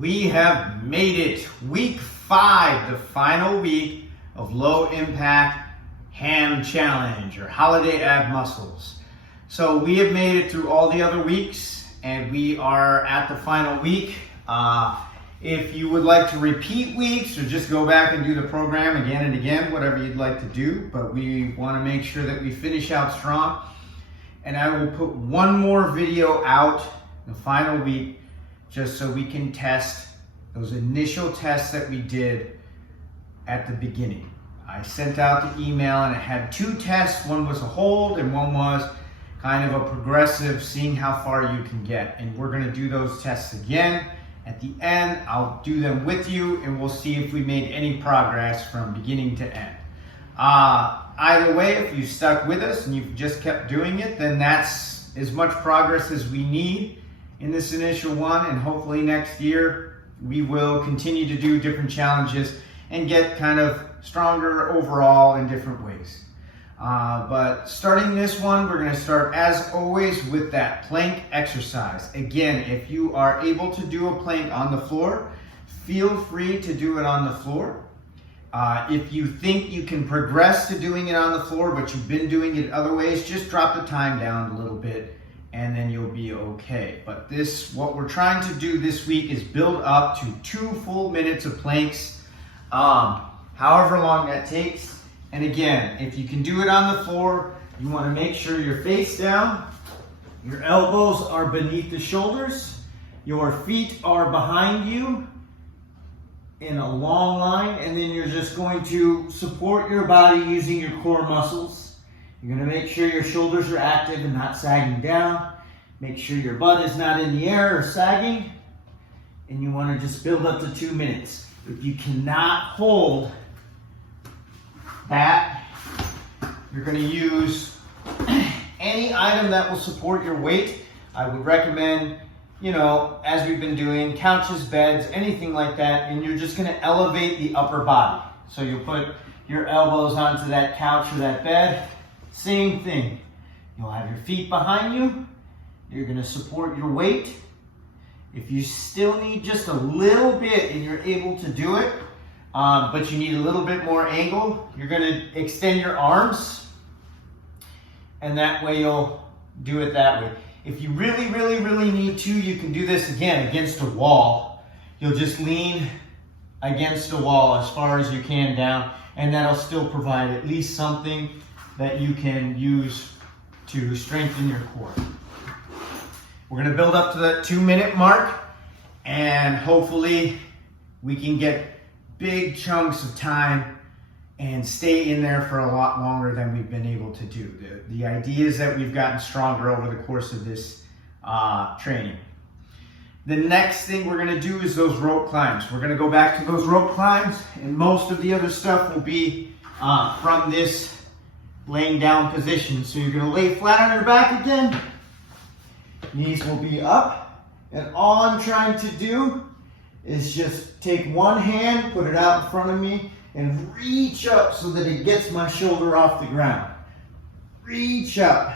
We have made it. Week 5, the final week of low impact H.A.M challenge or holiday ab muscles. So we have made it through all the other weeks and we are at the final week. If you would like to repeat weeks or just go back and do the program again and again, whatever you'd like to do, but we want to make sure that we finish out strong. And I will put one more video out the final week just so we can test those initial tests that we did at the beginning. I sent out the email and it had 2 tests. One was a hold and one was kind of a progressive, seeing how far you can get. And we're going to do those tests again. At the end, I'll do them with you and we'll see if we made any progress from beginning to end. Either way, if you stuck with us and you've just kept doing it, then that's as much progress as we need in this initial one, and hopefully next year we will continue to do different challenges and get kind of stronger overall in different ways. But starting this one, we're going to start as always with that plank exercise. Again, if you are able to do a plank on the floor, feel free to do it on the floor. If you think you can progress to doing it on the floor, but you've been doing it other ways, just drop the time down a little bit and then you'll be okay. But what we're trying to do this week is build up to 2 full minutes of planks, however long that takes. And again, if you can do it on the floor, you want to make sure you're face down, your elbows are beneath the shoulders, your feet are behind you in a long line, and then you're just going to support your body using your core muscles. You're going to make sure your shoulders are active and not sagging down. Make sure your butt is not in the air or sagging. And you want to just build up to 2 minutes. If you cannot hold that, you're going to use any item that will support your weight. I would recommend, as we've been doing, couches, beds, anything like that, and you're just going to elevate the upper body. So you'll put your elbows onto that couch or that bed. Same thing. You'll have your feet behind you. You're going to support your weight. If you still need just a little bit and you're able to do it, but you need a little bit more angle, you're going to extend your arms, and that way you'll do it that way. If you really, really, really need to, you can do this again against a wall. You'll just lean against a wall as far as you can down, and that'll still provide at least something that you can use to strengthen your core. We're going to build up to that 2-minute mark, and hopefully we can get big chunks of time and stay in there for a lot longer than we've been able to do. The idea is that we've gotten stronger over the course of this training. The next thing we're going to do is those rope climbs. We're going to go back to those rope climbs, and most of the other stuff will be from this laying down position. So you're going to lay flat on your back again. Knees will be up, and all I'm trying to do is just take one hand, put it out in front of me, and reach up so that it gets my shoulder off the ground. Reach up.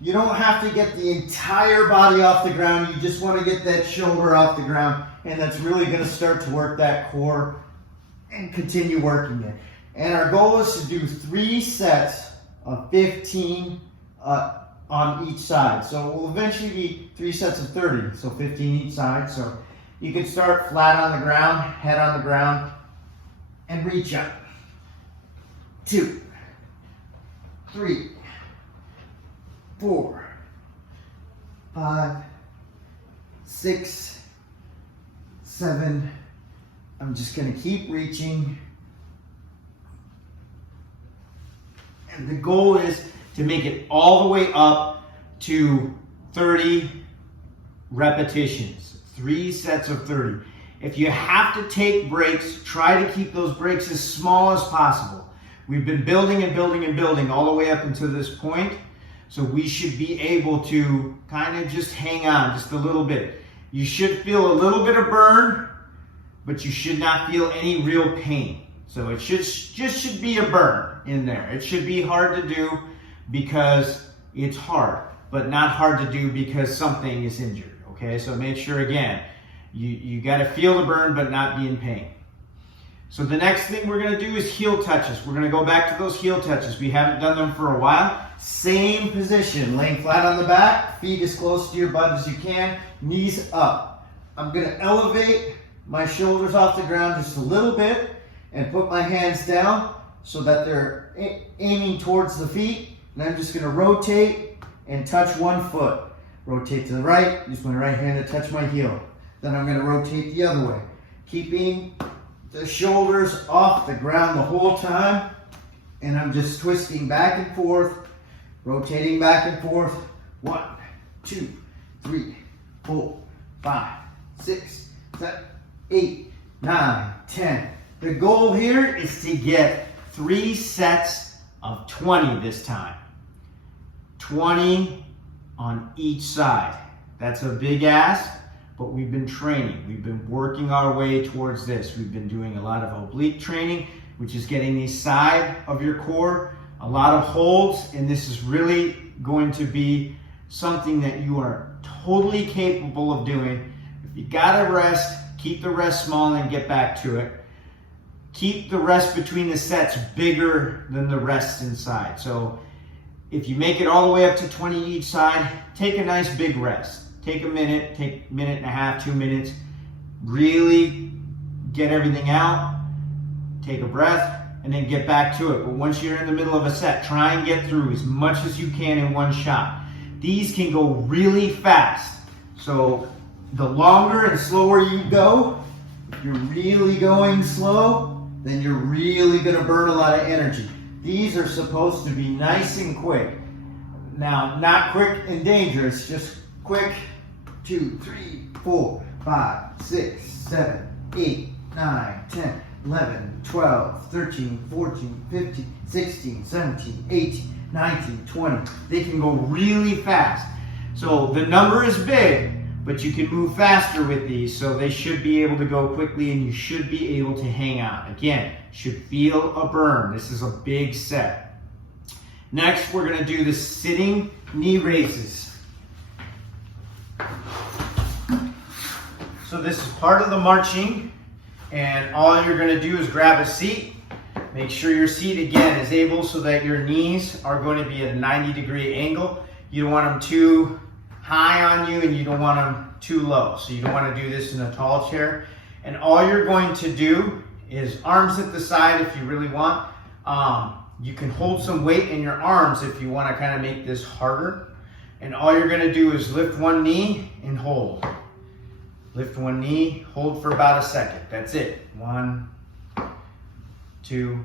You don't have to get the entire body off the ground. You just want to get that shoulder off the ground, and that's really going to start to work that core and continue working it. And our goal is to do 3 sets of 15 on each side. So it will eventually be 3 sets of 30, so 15 each side. So you can start flat on the ground, head on the ground, and reach up. 2, 3, 4, 5, 6, 7. I'm just going to keep reaching. And the goal is to make it all the way up to 30 repetitions, 3 sets of 30. If you have to take breaks, try to keep those breaks as small as possible. We've been building and building and building all the way up until this point, so we should be able to kind of just hang on just a little bit. You should feel a little bit of burn, but you should not feel any real pain. So it should be a burn in there. It should be hard to do because it's hard, but not hard to do because something is injured. Okay, so make sure again, You got to feel the burn but not be in pain. So the next thing we're going to do is heel touches. We're going to go back to those heel touches. We haven't done them for a while. Same position, laying flat on the back, feet as close to your butt as you can, knees up. I'm going to elevate my shoulders off the ground just a little bit and put my hands down so that they're aiming towards the feet. And I'm just going to rotate and touch one foot. Rotate to the right, use my right hand to touch my heel. Then I'm going to rotate the other way, keeping the shoulders off the ground the whole time. And I'm just twisting back and forth, rotating back and forth. 1, 2, 3, 4, 5, 6, 7, 8, 9, 10. The goal here is to get 3 sets of 20 this time. 20 on each side. That's a big ask, but we've been training. We've been working our way towards this. We've been doing a lot of oblique training, which is getting the side of your core, a lot of holds, and this is really going to be something that you are totally capable of doing. If you gotta rest, keep the rest small and get back to it. Keep the rest between the sets bigger than the rest inside. So if you make it all the way up to 20 each side, take a nice big rest. Take a minute, take a minute and a half, 2 minutes. Really get everything out. Take a breath and then get back to it. But once you're in the middle of a set, try and get through as much as you can in one shot. These can go really fast. So the longer and slower you go, if you're really going slow, then you're really going to burn a lot of energy. These are supposed to be nice and quick. Now, not quick and dangerous, just quick. 2, 3, 4, 5, 6, 7, 8, 9, 10, 11, 12, 13, 14, 15, 16, 17, 18, 19, 20. They can go really fast. So the number is big, but you can move faster with these, so they should be able to go quickly and you should be able to hang out. Again, should feel a burn. This is a big set. Next, we're going to do the sitting knee raises. So this is part of the marching, and all you're going to do is grab a seat. Make sure your seat, again, is able so that your knees are going to be at a 90-degree angle. You don't want them too high on you and you don't want them too low. So you don't want to do this in a tall chair. And all you're going to do is arms at the side if you really want. You can hold some weight in your arms if you want to kind of make this harder. And all you're going to do is lift one knee and hold. Lift one knee, hold for about a second. That's it. 1, 2,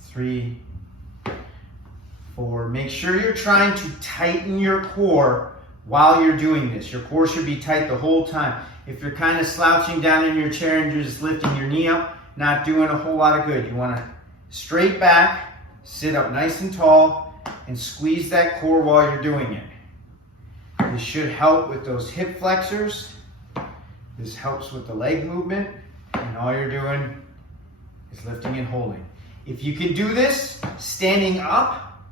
3, 4. Make sure you're trying to tighten your core while you're doing this. Your core should be tight the whole time. If you're kind of slouching down in your chair and you're just lifting your knee up, not doing a whole lot of good. You want to straight back, sit up nice and tall, and squeeze that core while you're doing it. This should help with those hip flexors. This helps with the leg movement, and all you're doing is lifting and holding. If you can do this standing up,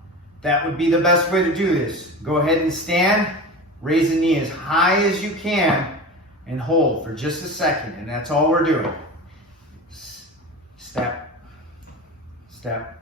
that would be the best way to do this. Go ahead and stand, raise the knee as high as you can, and hold for just a second, and that's all we're doing. Step, step.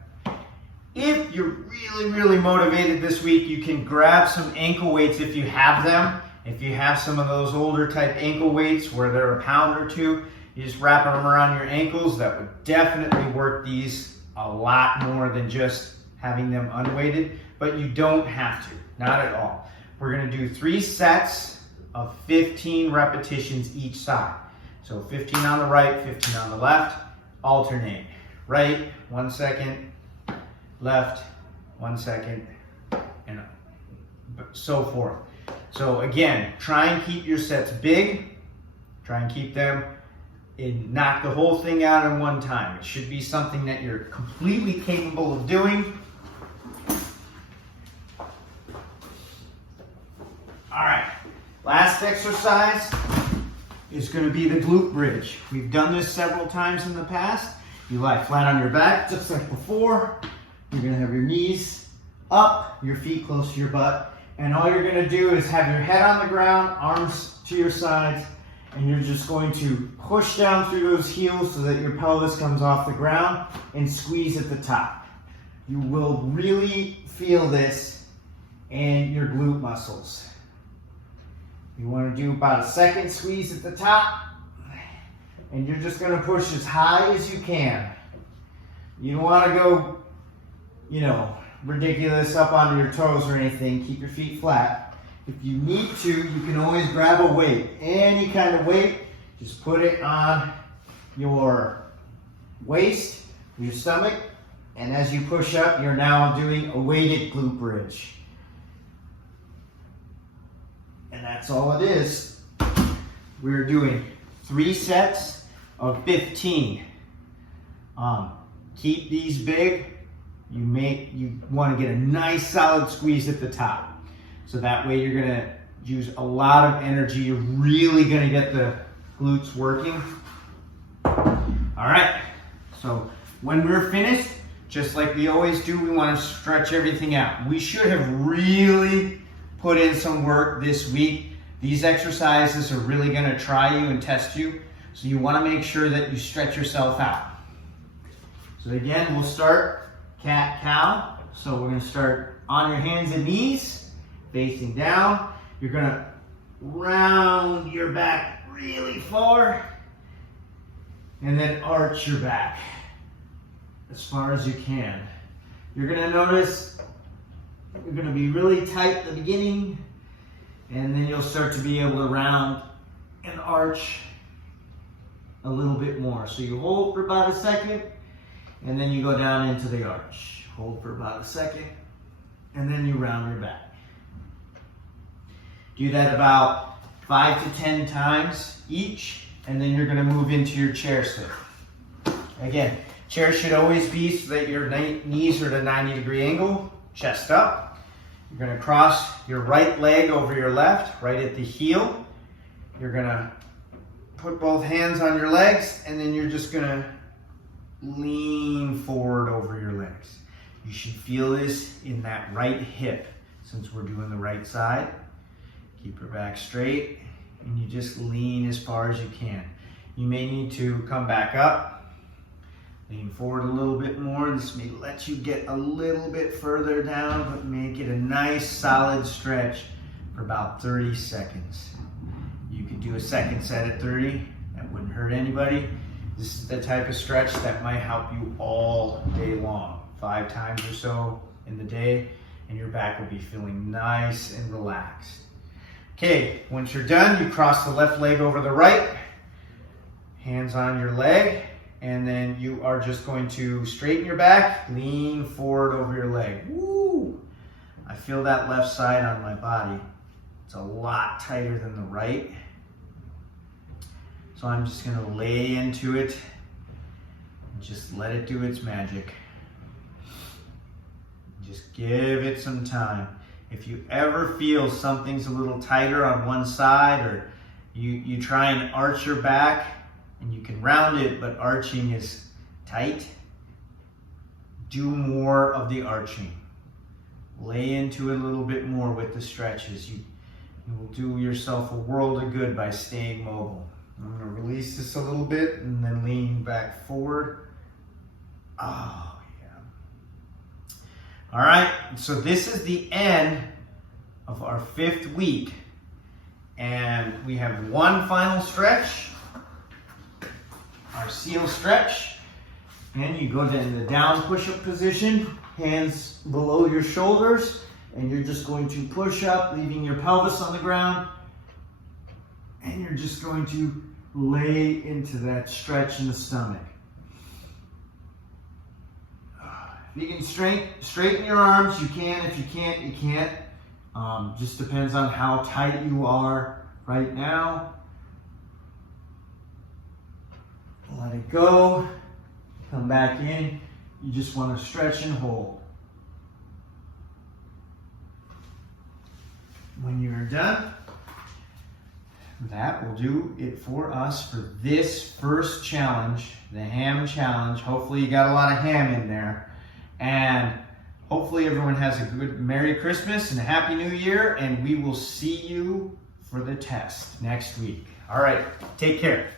If you're really motivated this week, you can grab some ankle weights if you have them. If you have some of those older type ankle weights where they're a pound or two, you just wrap them around your ankles. That would definitely work these a lot more than just having them unweighted, but you don't have to, not at all. We're going to do 3 sets of 15 repetitions each side. So 15 on the right, 15 on the left, alternate. Right, 1 second, left, 1 second, and so forth. So again, try and keep your sets big. Try and keep them and knock the whole thing out in one time. It should be something that you're completely capable of doing. All right, last exercise is going to be the glute bridge. We've done this several times in the past. You lie flat on your back, just like before. You're going to have your knees up, your feet close to your butt, and all you're going to do is have your head on the ground, arms to your sides, And you're just going to push down through those heels so that your pelvis comes off the ground and squeeze at the top. You will really feel this in your glute muscles. You want to do about a second squeeze at the top, and you're just going to push as high as you can. You don't want to go, ridiculous up onto your toes or anything. Keep your feet flat. If you need to, you can always grab a weight, any kind of weight. Just put it on your waist, your stomach, and as you push up, you're now doing a weighted glute bridge. And that's all it is. We're doing 3 sets of 15. Keep these big. You want to get a nice solid squeeze at the top. So that way you're going to use a lot of energy. You're really going to get the glutes working. All right. So when we're finished, just like we always do, we want to stretch everything out. We should have really put in some work this week. These exercises are really going to try you and test you. So you want to make sure that you stretch yourself out. So again, we'll start cat-cow. So we're going to start on your hands and knees, facing down. You're going to round your back really far and then arch your back as far as you can. You're going to notice you're going to be really tight at the beginning, and then you'll start to be able to round and arch a little bit more. So you hold for about a second, and then you go down into the arch. Hold for about a second, and then you round your back. Do that about 5 to 10 times each, and then you're going to move into your chair sit. Again, chair should always be so that your knees are at a 90-degree angle, chest up. You're going to cross your right leg over your left, right at the heel. You're going to put both hands on your legs, and then you're just going to lean forward over your legs. You should feel this in that right hip since we're doing the right side. Keep your back straight, and you just lean as far as you can. You may need to come back up. Lean forward a little bit more. This may let you get a little bit further down, but make it a nice solid stretch for about 30 seconds. You could do a second set at 30. That wouldn't hurt anybody. This is the type of stretch that might help you all day long. 5 times or so in the day, and your back will be feeling nice and relaxed. Okay, once you're done, you cross the left leg over the right, hands on your leg, and then you are just going to straighten your back, lean forward over your leg. Woo! I feel that left side on my body. It's a lot tighter than the right. So I'm just going to lay into it and just let it do its magic. Just give it some time. If you ever feel something's a little tighter on one side, or you try and arch your back, and you can round it, but arching is tight, do more of the arching. Lay into it a little bit more with the stretches. You will do yourself a world of good by staying mobile. I'm going to release this a little bit and then lean back forward. Oh, yeah. All right, so this is the end of our 5th week. And we have one final stretch. Our seal stretch, and you go to the down push-up position, hands below your shoulders, and you're just going to push up, leaving your pelvis on the ground, and you're just going to lay into that stretch in the stomach. If you can straighten your arms, you can. If you can't, you can't. Just depends on how tight you are right now. Let it go. Come back in. You just want to stretch and hold. When you're done, that will do it for us for this first challenge, the H.A.M challenge. Hopefully you got a lot of ham in there. And hopefully everyone has a good Merry Christmas and a Happy New Year. And we will see you for the test next week. All right, take care.